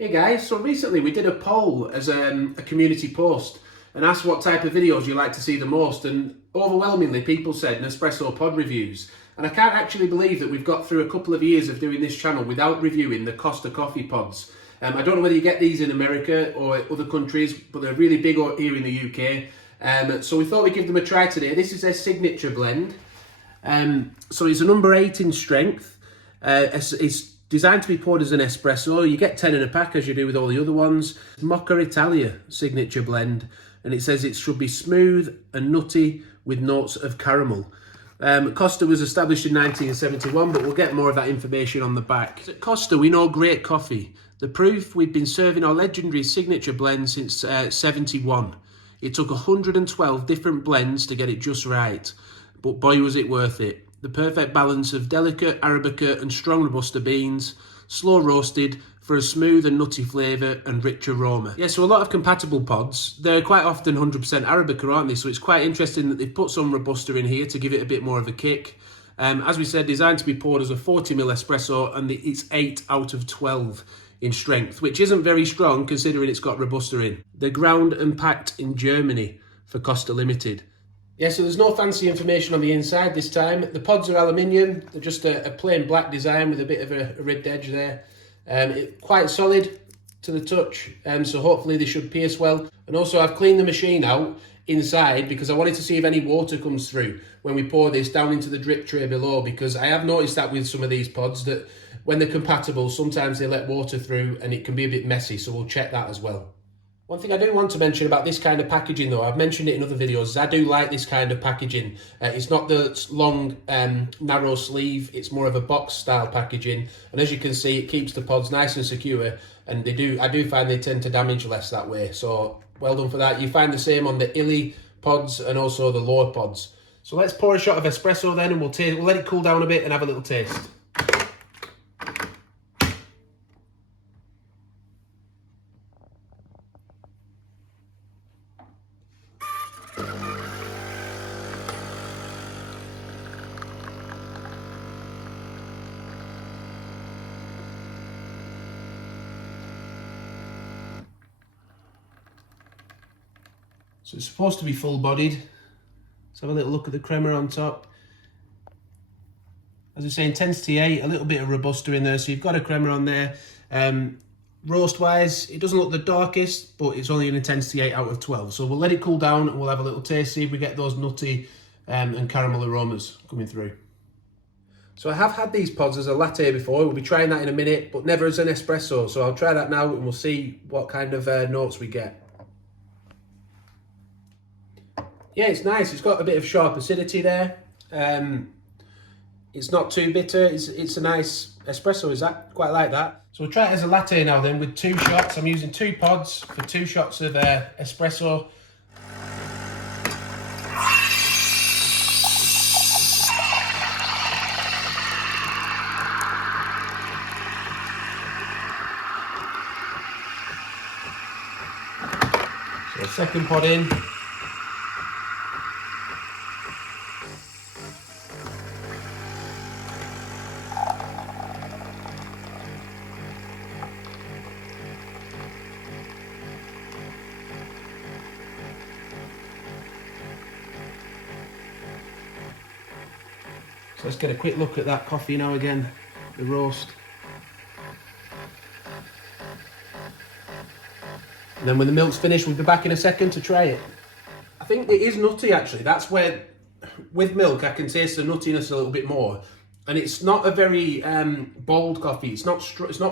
Hey guys, so recently we did a poll as a community post and asked what type of videos you like to see the most, and overwhelmingly people said Nespresso pod reviews. And I can't actually believe that we've got through a couple of years of doing this channel without reviewing the Costa coffee pods. I don't know whether you get these in America or other countries, but they're really big here in the UK. So we thought we'd give them a try today. This is their signature blend. So it's a number 8 in strength. It's designed to be poured as an espresso. You get 10 in a pack as you do with all the other ones. Mocha Italia signature blend, and it says it should be smooth and nutty with notes of caramel. Costa was established in 1971, but we'll get more of that information on the back. At Costa, we know great coffee. The proof, we've been serving our legendary signature blend since 71. It took 112 different blends to get it just right, but boy was it worth it. The perfect balance of delicate Arabica and strong Robusta beans, slow roasted for a smooth and nutty flavour and rich aroma. Yeah, so a lot of compatible pods, they're quite often 100% Arabica, aren't they? So it's quite interesting that they've put some Robusta in here to give it a bit more of a kick. As we said, designed to be poured as a 40ml espresso, and it's 8 out of 12 in strength, which isn't very strong considering it's got Robusta in. They're ground and packed in Germany for Costa Limited. Yeah, so there's no fancy information on the inside this time. The pods are aluminium. They're just a plain black design with a bit of a ribbed edge there. Quite solid to the touch, so hopefully they should pierce well. And also I've cleaned the machine out inside because I wanted to see if any water comes through when we pour this down into the drip tray below, because I have noticed that with some of these pods that when they're compatible, sometimes they let water through and it can be a bit messy, so we'll check that as well. One thing I do want to mention about this kind of packaging though, I've mentioned it in other videos, is I do like this kind of packaging. It's not the long, narrow sleeve, it's more of a box style packaging. And as you can see, it keeps the pods nice and secure, and I do find they tend to damage less that way. So well done for that. You find the same on the Illy pods and also the lower pods. So let's pour a shot of espresso then, and we'll let it cool down a bit and have a little taste. So it's supposed to be full-bodied. Let's have a little look at the crema on top. As I say, intensity 8, a little bit of Robusta in there, so you've got a crema on there. Roast-wise, it doesn't look the darkest, but it's only an intensity 8 out of 12. So we'll let it cool down and we'll have a little taste, see if we get those nutty and caramel aromas coming through. So I have had these pods as a latte before. We'll be trying that in a minute, but never as an espresso. So I'll try that now and we'll see what kind of notes we get. Yeah, it's nice. It's got a bit of sharp acidity there. It's not too bitter. It's a nice espresso, is that? Quite like that. So we'll try it as a latte now then with 2 shots. I'm using 2 pods for 2 shots of espresso. So second pod in. So let's get a quick look at that coffee now again, the roast. And then when the milk's finished, we'll be back in a second to try it. I think it is nutty actually. That's where, with milk, I can taste the nuttiness a little bit more. And it's not a very bold coffee. It's not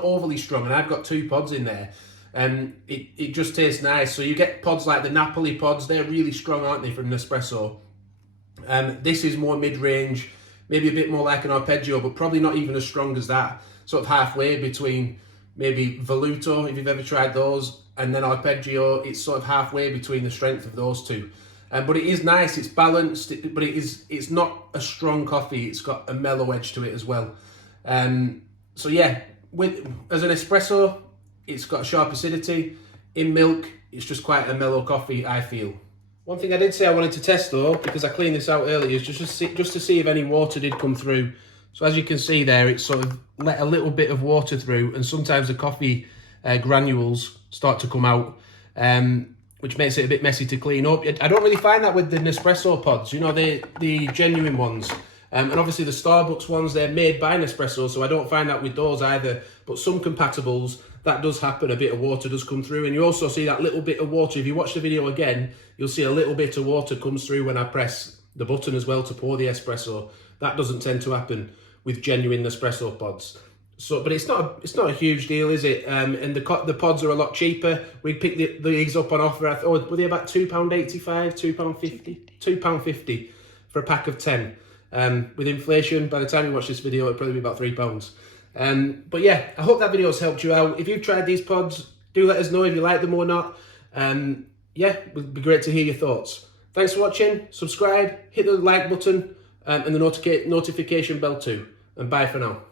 overly strong, and I've got 2 pods in there. It just tastes nice. So you get pods like the Napoli pods, they're really strong, aren't they, from Nespresso? This is more mid-range, maybe a bit more like an arpeggio, but probably not even as strong as that. Sort of halfway between maybe Voluto, if you've ever tried those, and then arpeggio. It's sort of halfway between the strength of those two. But it is nice, it's balanced, but it's not a strong coffee. It's got a mellow edge to it as well. So yeah, as an espresso, it's got a sharp acidity. In milk, it's just quite a mellow coffee, I feel. One thing I did say I wanted to test though, because I cleaned this out earlier, is just to see if any water did come through. So as you can see there, it's sort of let a little bit of water through, and sometimes the coffee granules start to come out, which makes it a bit messy to clean up. I don't really find that with the Nespresso pods, you know, the genuine ones. And obviously the Starbucks ones, they're made by Nespresso, so I don't find that with those either. But some compatibles, that does happen, a bit of water does come through. And you also see that little bit of water. If you watch the video again, you'll see a little bit of water comes through when I press the button as well to pour the espresso. That doesn't tend to happen with genuine Nespresso pods. So, but it's not a huge deal, is it? And the pods are a lot cheaper. We picked these up on offer. Were they about £2.85, £2.50 for a pack of 10. With inflation, by the time you watch this video, it'll probably be about £3. But yeah, I hope that video has helped you out. If you've tried these pods, do let us know if you like them or not. Yeah, it would be great to hear your thoughts. Thanks for watching. Subscribe, hit the like button, and the notification bell too. And bye for now.